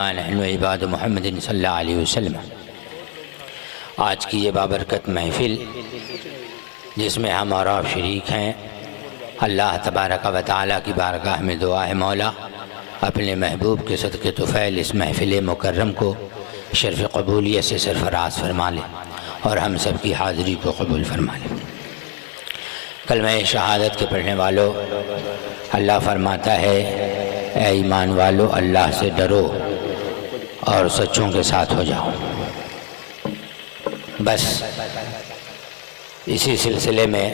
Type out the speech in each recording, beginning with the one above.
نحن عباد محمد صلی اللہ علیہ وسلم۔ آج کی یہ بابرکت محفل جس میں ہم اور آپ شریک ہیں، اللہ تبارک و تعالیٰ کی بارگاہ میں دعا ہے مولا اپنے محبوب کے صدقے طفیل اس محفل مکرم کو شرف قبولیت سے سرفراز فرما لے اور ہم سب کی حاضری کو قبول فرما لے۔ کلمہ شہادت کے پڑھنے والوں، اللہ فرماتا ہے اے ایمان والو اللہ سے ڈرو اور سچوں کے ساتھ ہو جاؤ۔ بس اسی سلسلے میں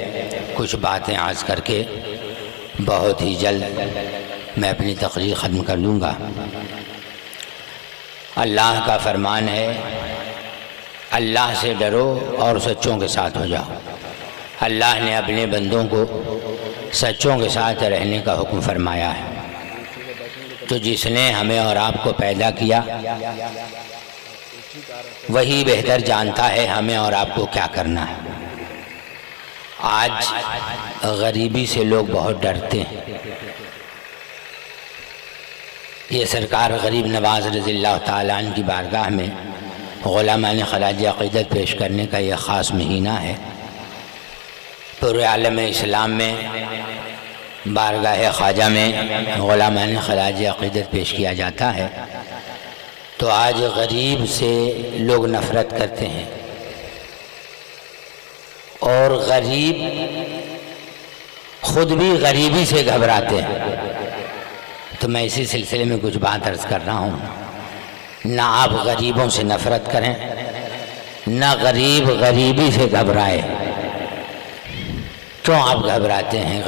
کچھ باتیں عرض کر کے بہت ہی جلد میں اپنی تقریر ختم کر لوں گا۔ اللہ کا فرمان ہے اللہ سے ڈرو اور سچوں کے ساتھ ہو جاؤ۔ اللہ نے اپنے بندوں کو سچوں کے ساتھ رہنے کا حکم فرمایا ہے۔ تو جس نے ہمیں اور آپ کو پیدا کیا وہی بہتر جانتا ہے ہمیں اور آپ کو کیا کرنا ہے۔ آج غریبی سے لوگ بہت ڈرتے ہیں۔ یہ سرکار غریب نواز رضی اللہ تعالیٰ عنہ کی بارگاہ میں غلامان خراج عقیدت پیش کرنے کا یہ خاص مہینہ ہے۔ پورے عالم اسلام میں بارگاہ خواجہ میں غلامان خراج عقیدت پیش کیا جاتا ہے۔ تو آج غریب سے لوگ نفرت کرتے ہیں اور غریب خود بھی غریبی سے گھبراتے ہیں۔ تو میں اسی سلسلے میں کچھ بات عرض کر رہا ہوں۔ نہ آپ غریبوں سے نفرت کریں، نہ غریب غریبی سے گھبرائے۔ کیوں آپ گھبراتے ہیں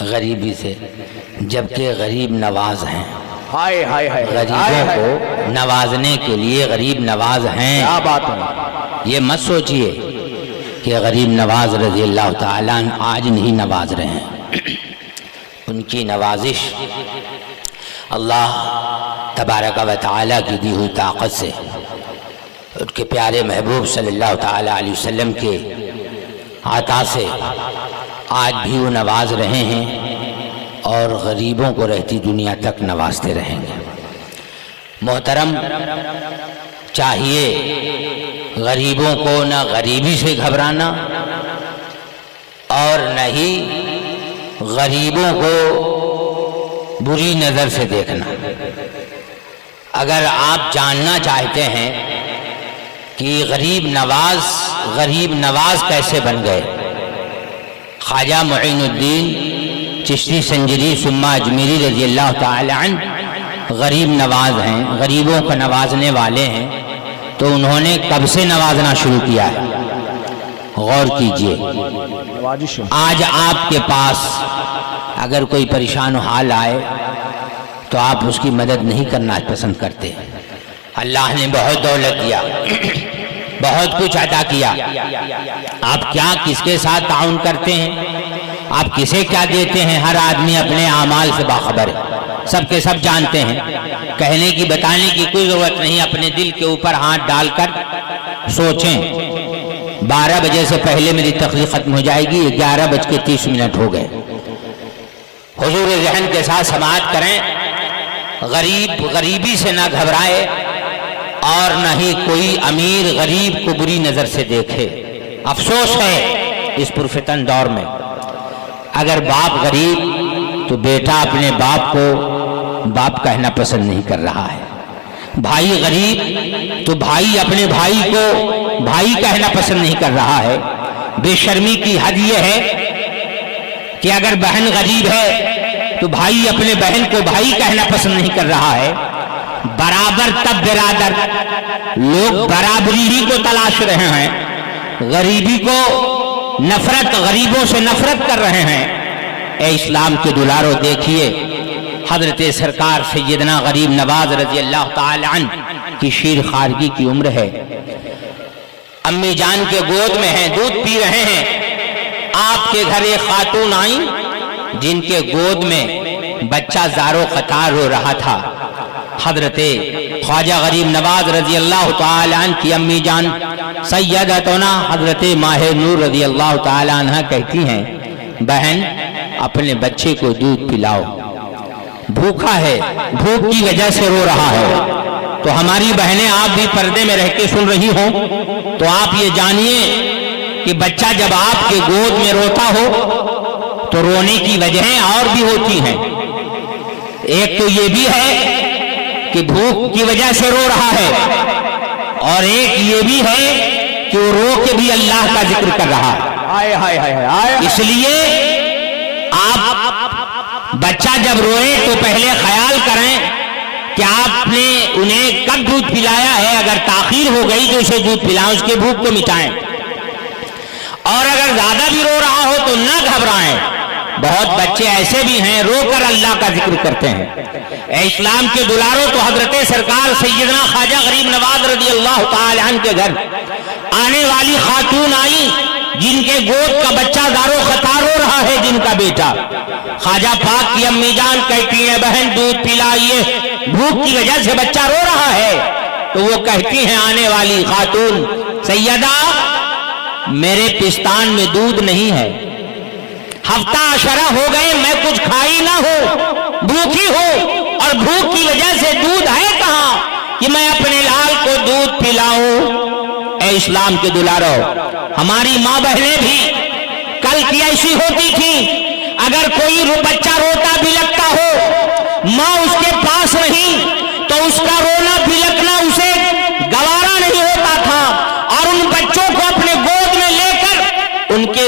غریبی سے جبکہ غریب نواز ہیں؟ غریبوں کو نوازنے کے لیے غریب نواز ہیں۔ یہ مت سوچئے کہ غریب نواز رضی اللہ تعالیٰ عنہ آج نہیں نواز رہے ہیں۔ ان کی نوازش اللہ تبارک و تعالیٰ کی دی ہوئی طاقت سے، ان کے پیارے محبوب صلی اللہ تعالیٰ علیہ وسلم کے عطا سے آج بھی وہ نواز رہے ہیں اور غریبوں کو رہتی دنیا تک نوازتے رہیں گے۔ محترم، چاہیے غریبوں کو نہ غریبی سے گھبرانا اور نہ ہی غریبوں کو بری نظر سے دیکھنا۔ اگر آپ جاننا چاہتے ہیں کہ غریب نواز کیسے بن گئے، خواجہ معین الدین چشتی سنجری ثم اجمیری رضی اللہ تعالی عنہ غریب نواز ہیں، غریبوں کو نوازنے والے ہیں۔ تو انہوں نے کب سے نوازنا شروع کیا ہے؟ غور کیجئے۔ آج آپ کے پاس اگر کوئی پریشان حال آئے تو آپ اس کی مدد نہیں کرنا پسند کرتے۔ اللہ نے بہت دولت دیا، بہت کچھ عطا کیا، آپ کیا کس کے ساتھ تعاون کرتے ہیں؟ آپ کسے کیا دیتے ہیں؟ ہر آدمی اپنے اعمال سے باخبر ہے، سب کے سب جانتے ہیں۔ کہنے کی بتانے کی کوئی ضرورت نہیں۔ اپنے دل کے اوپر ہاتھ ڈال کر سوچیں۔ 12 بجے سے پہلے میری تقریر ختم ہو جائے گی، 11:30 ہو گئے۔ حضور ذہن کے ساتھ سماعت کریں۔ غریبی سے نہ گھبرائے اور نہ ہی کوئی امیر غریب کو بری نظر سے دیکھے۔ افسوس ہے اس پرفتن دور میں، اگر باپ غریب تو بیٹا اپنے باپ کو باپ کہنا پسند نہیں کر رہا ہے۔ بھائی غریب تو بھائی اپنے بھائی کو بھائی کہنا پسند نہیں کر رہا ہے۔ بے شرمی کی حد یہ ہے کہ اگر بہن غریب ہے تو بھائی اپنے بہن کو بھائی کہنا پسند نہیں کر رہا ہے۔ برابر تب برادر، لوگ برابری ہی کو تلاش رہے ہیں، غریبی کو نفرت، غریبوں سے نفرت کر رہے ہیں۔ اے اسلام کے دلارو، دیکھیے حضرت سرکار سیدنا غریب نواز رضی اللہ تعالی عنہ کی شیر خارگی کی عمر ہے، امی جان کے گود میں ہیں، دودھ پی رہے ہیں۔ آپ کے گھر ایک خاتون آئیں جن کے گود میں بچہ زارو قطار رو رہا تھا۔ حضرت خواجہ غریب نواز رضی اللہ تعالی عنہ کی امی جان سیدتنا حضرت ماہ نور رضی اللہ تعالی عنہ کہتی ہیں، بہن اپنے بچے کو دودھ پلاؤ۔ بھوکا ہے، بھوک کی وجہ سے رو رہا ہے، تو ہماری بہنیں آپ بھی پردے میں رہ کے سن رہی ہوں تو آپ یہ جانیے کہ بچہ جب آپ کے گود میں روتا ہو تو رونے کی وجہیں اور بھی ہوتی ہیں۔ ایک تو یہ بھی ہے کہ بھوک کی وجہ سے رو رہا ہے، اور ایک یہ بھی ہے کہ وہ رو کے بھی اللہ کا ذکر کر رہا ہے۔ اس لیے آپ بچہ جب روئے تو پہلے خیال کریں کہ آپ نے انہیں کب دودھ پلایا ہے، اگر تاخیر ہو گئی تو اسے دودھ پلائیں، اس کے بھوک کو مٹائیں، اور اگر زیادہ بھی رو رہا ہو تو نہ گھبرائیں۔ بہت بچے ایسے بھی ہیں رو کر اللہ کا ذکر کرتے ہیں۔ اے اسلام کے دلاروں، تو حضرت سرکار سیدنا خواجہ غریب نواز رضی اللہ تعالی عنہ کے گھر آنے والی خاتون آئی جن کے گود کا بچہ زارو خطا رو رہا ہے، جن کا بیٹا۔ خواجہ پاک کی امی جان کہتی ہیں بہن دودھ پلائیے، بھوک کی وجہ سے بچہ رو رہا ہے۔ تو وہ کہتی ہیں آنے والی خاتون، سیدہ میرے پستان میں دودھ نہیں ہے، ہفتہ عشرہ ہو گئے میں کچھ کھائی نہ ہوں، بھوکی ہوں، اور بھوک کی وجہ سے دودھ ہے کہاں کہ میں اپنے لال کو دودھ پلاؤں۔ اے اسلام کے دلارو، ہماری ماں بہنیں بھی کل کی ایسی ہوتی تھی، اگر کوئی بچہ روتا بلکتا ہو، ماں اس کے پاس نہیں تو اس کا رونا بلکنا اسے گوارا نہیں ہوتا تھا، اور ان بچوں کو اپنے گود میں لے کر ان کے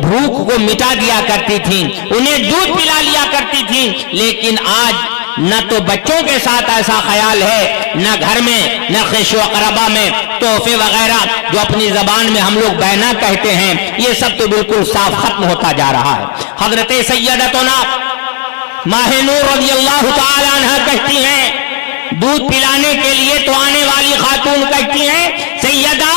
بھوک کو مٹا دیا کرتی تھیں، انہیں دودھ پلا لیا کرتی تھیں۔ لیکن آج نہ تو بچوں کے ساتھ ایسا خیال ہے، نہ گھر میں، نہ خیش و اقربا میں تحفے وغیرہ جو اپنی زبان میں ہم لوگ بینا کہتے ہیں، یہ سب تو بالکل صاف ختم ہوتا جا رہا ہے۔ حضرت سیدتنا ماہ نور رضی اللہ تعالی عنہ کہتی ہیں، دودھ پلانے کے لیے تو آنے والی خاتون کہتی ہیں سیدہ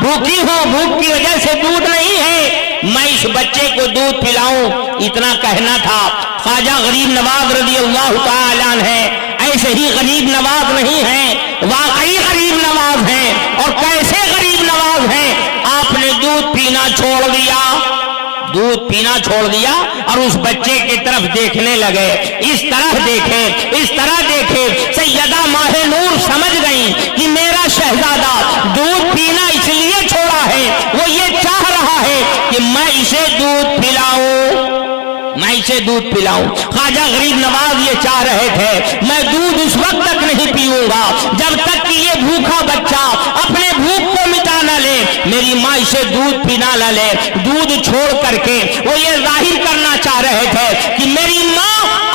بھوکی ہوں، بھوک کی وجہ سے دودھ نہیں ہے، میں اس بچے کو دودھ پلاؤں۔ اتنا کہنا تھا۔ خواجہ غریب نواز رضی اللہ تعالیٰ عنہ ایسے ہی غریب نواز نہیں ہیں، واقعی غریب نواز ہیں، اور کیسے غریب نواز ہیں۔ آپ نے دودھ پینا چھوڑ دیا، دودھ پینا چھوڑ دیا اور اس بچے کی طرف دیکھنے لگے۔ اس طرح دیکھے، اس طرح دیکھے، سیدہ ماہ نور سمجھ گئی کہ میرا شہزادہ دودھ پینا اس لیے چھوڑا ہے، وہ یہ چاہ رہا ہے کہ میں اسے دودھ پلاؤں، میں اسے دودھ پلاؤں۔ خواجہ غریب نواز یہ چاہ رہے تھے میں دودھ اس وقت تک نہیں پیوں گا جب تک کہ یہ بھوکا بچہ اپنے بھوک کو مٹا نہ لے، میری ماں اسے دودھ پینا نہ لے۔ دودھ چھوڑ کر کے وہ یہ ظاہر کرنا چاہ رہے تھے کہ میری ماں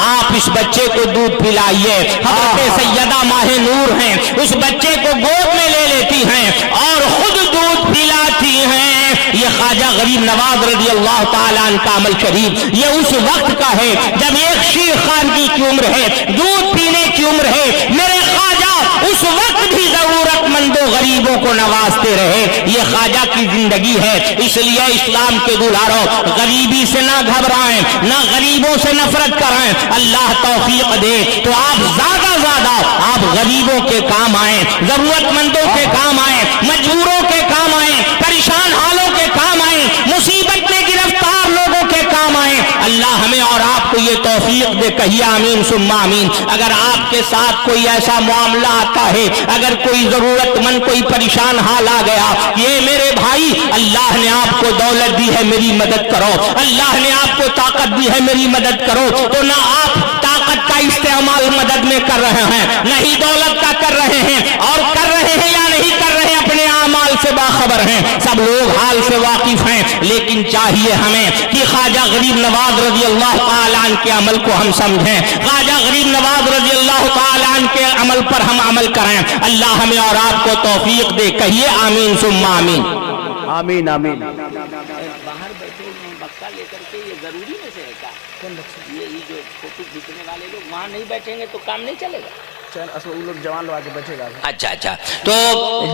آپ اس بچے کو دودھ پلائیے۔ حضرت سیدہ ماہ نور ہیں، اس بچے کو گود میں لے لیتی ہیں اور خود دودھ پلاتی ہیں۔ یہ خواجہ غریب نواز رضی اللہ تعالیٰ عنہ کا عمل شریف یہ اس وقت کا ہے جب ایک شیر خواندگی کی عمر ہے، دودھ پینے کی عمر ہے۔ میرے خواجہ اس وقت بھی ضرورت مندوں غریبوں کو نوازتے رہے۔ یہ خواجہ کی زندگی ہے۔ اس لیے اسلام کے دلاروں، غریبی سے نہ گھبرائیں، نہ غریبوں سے نفرت کریں۔ اللہ توفیق دے تو آپ زیادہ آپ غریبوں کے کام آئیں، ضرورت مندوں کے کام آئیں، مجبوروں کے کام آئیں، پریشان حالوں کے کام آئیں، مصیبت میں گرفتار لوگوں کے کام آئیں۔ اللہ ہمیں اور آپ کو یہ توفیق دے، کہیے آمین ثم آمین۔ اگر آپ کے ساتھ کوئی ایسا معاملہ آتا ہے، اگر کوئی ضرورت مند، کوئی پریشان حال آ گیا، یہ میرے بھائی اللہ نے آپ کو دولت دی ہے، میری مدد کرو، اللہ نے آپ کو طاقت دی ہے، میری مدد کرو، تو نہ آپ طاقت کا استعمال مدد میں کر رہے ہیں، نہ ہی دولت کا کر رہے ہیں، اور کر رہے ہیں یا نہیں کر رہے ہیں اپنے اعمال سے باخبر ہیں، سب لوگ حال سے واقف ہیں۔ لیکن چاہیے ہمیں کہ خواجہ غریب نواز رضی اللہ تعالیٰ عنہ کے عمل کو ہم سمجھیں، خواجہ غریب نواز رضی اللہ تعالیٰ عنہ کے عمل پر ہم عمل کریں۔ اللہ ہمیں اور آپ کو توفیق دے، کہیے آمین ثم آمین۔ آمین آمین۔ باہر بیٹھے ہیں بکا لے کر کے، یہ ضروری نہیں سے ہے کیا؟ یہ جو فوٹو کھینچنے والے لوگ وہاں نہیں بیٹھیں گے تو کام نہیں چلے گا۔ وہ لوگ جوان لگا کے بیٹھے گا۔ اچھا تو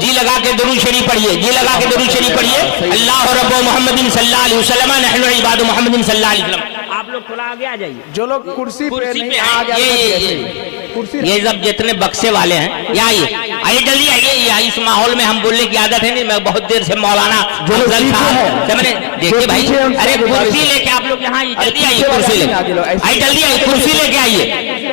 جی لگا کے درود شریف پڑھیے، جی لگا کے درود شریف پڑھیے۔ اللہ رب محمد صلی اللہ علیہ وسلم، نحن عباد محمد صلی اللہ علیہ وسلم۔ آپ لوگ تھوڑا آگے آ جائیے، جو لوگ کرسی پہ نہیں یہ سب جتنے بکسے والے ہیں یہ آئیے جلدی آئیے۔ اس ماحول میں ہم بولنے کی عادت ہے نہیں، میں بہت دیر سے مولانا افضل صاحب دیکھیے بھائی، ارے کرسی لے کے آپ لوگ یہاں جلدی آئیے، کرسی لے کے آئیے، جلدی آئیے، کرسی لے کے آئیے۔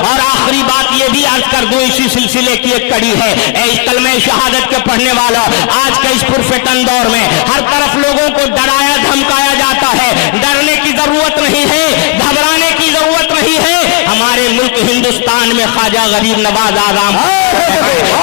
اور آخری بات یہ بھی عرض کر دوں، اسی سلسلے کی ایک کڑی ہے، اے اس کلمہ شہادت کے پڑھنے والوں، آج کے اس پرفتن دور میں ہر طرف لوگوں کو ڈرایا دھمکایا جاتا ہے۔ ڈرنے کی ضرورت نہیں ہے، گھبرانے کی ضرورت نہیں ہے۔ ہمارے ملک ہندوستان میں خواجہ غریب نواز آرام،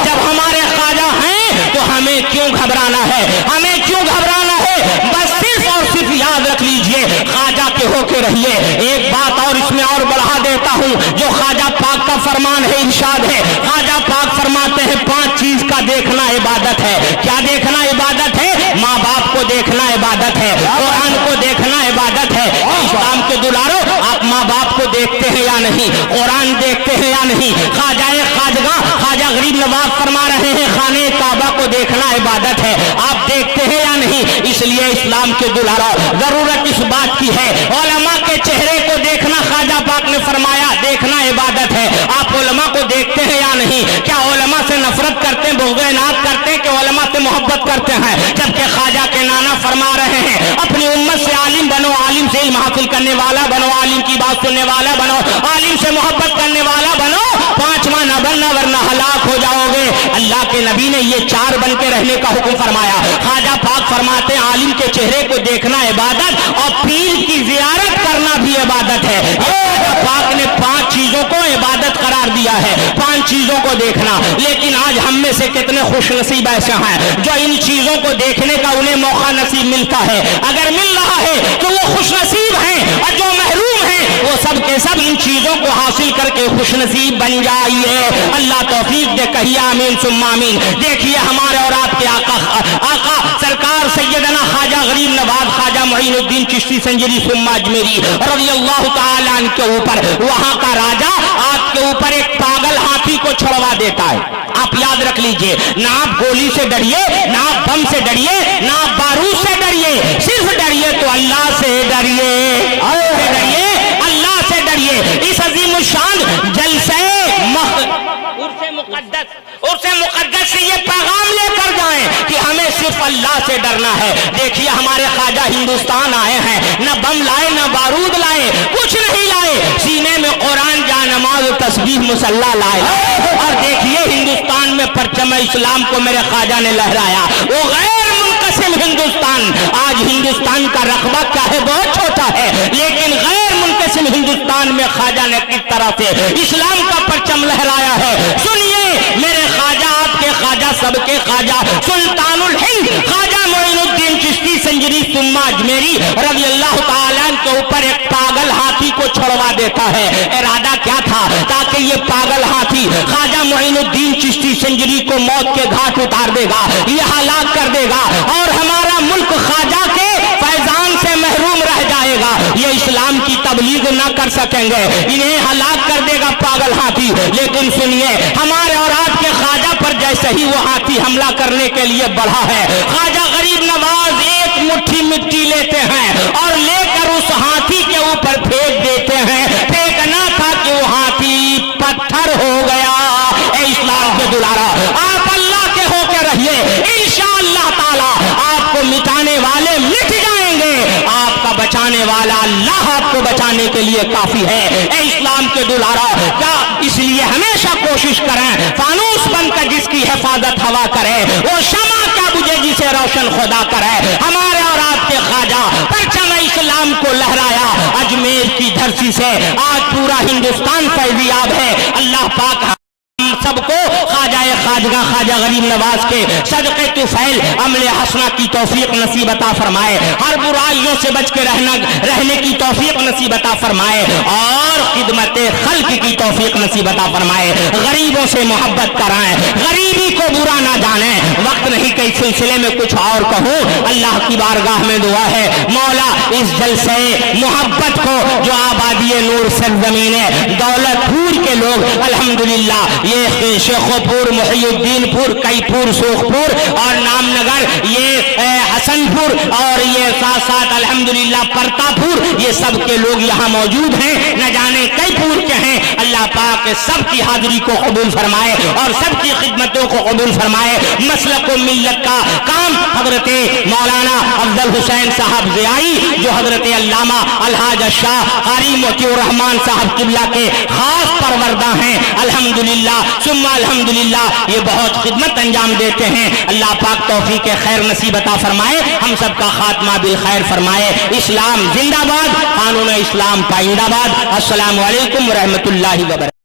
جب ہمارے خواجہ ہیں تو ہمیں کیوں گھبرانا ہے؟ ہمیں کیوں گھبرانا ہے؟ بس صرف اور صرف یاد رکھ لیجئے، خواجہ کے ہو کے رہیے۔ ایک بات اور اس میں اور بڑھا دیتا ہوں، جو خواجہ پاک کا فرمان ہے، ارشاد ہے، خواجہ پاک فرماتے ہیں 5 چیز کا دیکھنا عبادت ہے۔ کیا دیکھنا عبادت ہے؟ ماں باپ کو دیکھنا عبادت ہے، قرآن کو دیکھنا عبادت ہے۔ اسلام کے دلاروں، آپ ماں باپ کو دیکھتے ہیں یا نہیں؟ قرآن دیکھتے ہیں یا نہیں؟ خواجہ خواجگاہ خواجہ غریب نواز فرما رہے ہیں خانہ کعبہ کو دیکھنا عبادت ہے، آپ دیکھتے ہیں یا نہیں؟ اس لیے اسلام کے دلاروں، ضرورت اس بات کی ہے، علماء کے چہرے کو دیکھنا، خواجہ پاک نے فرمایا دیکھنا عبادت ہے۔ آپ علماء کو دیکھتے ہیں یا نہیں؟ کیا علماء سے نفرت کرتے ہیں، بغض عناد کرتے ہیں کہ علماء سے محبت کرتے ہیں؟ جبکہ خواجہ کے نانا فرما رہے ہیں اپنی امت سے عالم بنو، عالم سے علم حاصل کرنے والا بنو، عالم کی بات سننے والا بنو، عالم سے محبت کرنے والا بنو، 5واں نہ بننا ورنہ ہلاک ہو جاؤ گے۔ اللہ کے نبی نے یہ 4 بن کے رہنے کا حکم فرمایا۔ خواجہ پاک فرماتے ہیں عالم کے چہرے کو دیکھنا عبادت، اور پیر کی زیارت کرنا بھی عبادت ہے۔ خواجہ پاک نے 5 چیزوں کو عبادت قرار دیا ہے، 5 چیزوں کو دیکھنا۔ لیکن آج ہم میں سے کتنے خوش نصیب ایسے ہیں جو ان چیزوں کو دیکھنے کا انہیں موقع نصیب ملتا ہے؟ اگر مل رہا ہے تو وہ خوش نصیب ہیں، اور جو محروم ہیں وہ سب کے سب ان چیزوں کو حاصل کر کے خوش نصیب بن جائیے۔ اللہ توفیق دے، کہیے آمین ثم آمین۔ دیکھیے ہمارے اور آپ کے آقا سرکار سیدنا خواجہ غریب نواز خواجہ معین الدین چشتی سنجری ثم اجمیری رضی اللہ تعالی عنہ کے اوپر وہاں کا راجا آپ کے اوپر ایک پاگل ہاتھی کو چھڑوا دیتا ہے۔ آپ یاد رکھ لیجئے، نہ آپ گولی سے ڈریے، نہ آپ بم سے ڈریے، نہ آپ بارود سے ڈریے، صرف ڈریے تو اللہ سے ڈریے، اللہ سے ڈریے۔ اس عظیم الشان جلسے عرس مقدس سے یہ پیغام لے کر جائیں کہ ہمیں صرف اللہ سے ڈرنا ہے۔ دیکھیے ہمارے خواجہ ہندوستان آئے ہیں، نہ بم لائے نہ بارود لائے، کچھ نہیں لائے، سینے میں قرآن جا نماز و تسبیح مسلح لائے، اور دیکھیے ہندوستان میں پرچم اسلام کو میرے خواجہ نے لہرایا۔ وہ غیر منقسم ہندوستان، آج ہندوستان کا رقبہ کیا ہے؟ بہت چھوٹا ہے، لیکن غیر منقسم ہندوستان میں خواجہ نے کس طرح سے اسلام کا پرچم لہرایا ہے۔ سنیے میرے خواجہ، آپ کے خواجہ، سب کے خواجہ، سلطان الہند خواجہ معین الدین چشتی سنجری ثم اجمیری رضی اللہ تعالیٰ عنہ کے اوپر ایک پاگل ہاتھی کو چھڑوا دیتا ہے۔ ارادہ کیا تھا؟ تاکہ یہ پاگل ہاتھی خواجہ معین الدین چشتی سنجری کو موت کے گھاٹ اتار دے گا، یہ ہلاک کر دے گا، اور ہمارا ملک خواجہ کے فیضان سے محروم رہ جائے گا۔ یہ اسلام کی تبلیغ نہ کر سکیں گے، انہیں ہلاک کر دے گا پاگل ہاتھی۔ لیکن سنیے ہمارے اور آپ کے خواجہ پر جیسے ہی وہ ہاتھی حملہ کرنے کے لیے بڑھا ہے، خواجہ غریب نواز ایک مٹھی مٹی لیتے ہیں اور لے کر اس ہاتھی کے اوپر پھینک دیتے ہیں۔ پھینکنا تھا کہ وہ ہاتھی پتھر ہو گیا۔ اے اسلام کے دلارا، آپ اللہ کے ہو کے رہیے، انشاءاللہ تعالی آپ کو مٹانے والے مٹ جائیں گے، آپ کا بچانے والا اللہ آپ کو بچانے کے لیے کافی ہے۔ اے اسلام کے دلارا، کیا اس لیے ہمیشہ کوشش کریں فانوس بن کر جس کی حفاظت ہوا کرے، وہ شمع کیا بجھے جسے روشن خدا کرے۔ ہمارے اور آپ کے خواجہ پرچم اسلام کو لہرایا، اجمیر کی دھرتی سے آج پورا ہندوستان فیضیاب ہے۔ اللہ پاک سب کو خواجہ خواجگاہ خواجہ غریب نواز کے صدقے طفیل عمل حسنہ کی توفیق نصیب عطا فرمائے، ہر برائیوں سے بچ کے رہنے کی توفیق نصیب عطا فرمائے، اور خدمت خلق کی توفیق نصیب عطا فرمائے۔ غریبوں سے محبت کرائیں، غریبی کو برا نہ جانیں۔ وقت نہیں کہ اس سلسلے میں کچھ اور کہوں، اللہ کی بارگاہ میں دعا ہے مولا اس جلسے محبت کو جو آبادی نور سرزمین دولت پور کے لوگ الحمدللہ یہ شیخو پور، محی الدین پور، کئی پور، سوخ پور اور نام نگر، یہ حسن پور، اور یہ ساتھ ساتھ الحمدللہ پرتا پور، یہ سب کے لوگ یہاں موجود ہیں، نہ جانے کئی پور کے ہیں۔ اللہ اللہ پاک سب کی حاضری کو قبول فرمائے اور سب کی خدمتوں کو قبول فرمائے. مسلک و ملت کا کام حضرت مولانا افضل حسین صاحب ضیائی جو حضرت علامہ الحاج شاہ قاری موتی الرحمان صاحب قبلہ کے خاص پروردہ ہیں. الحمدللہ ثم الحمدللہ یہ بہت خدمت انجام دیتے ہیں. اللہ پاک توفیق خیر نصیب عطا فرمائے, ہم سب کا خاتمہ بالخیر فرمائے. اسلام زندہ باد, قانون اسلام پائندہ باد. السلام علیکم ورحمۃ اللہ وبرکاتہ.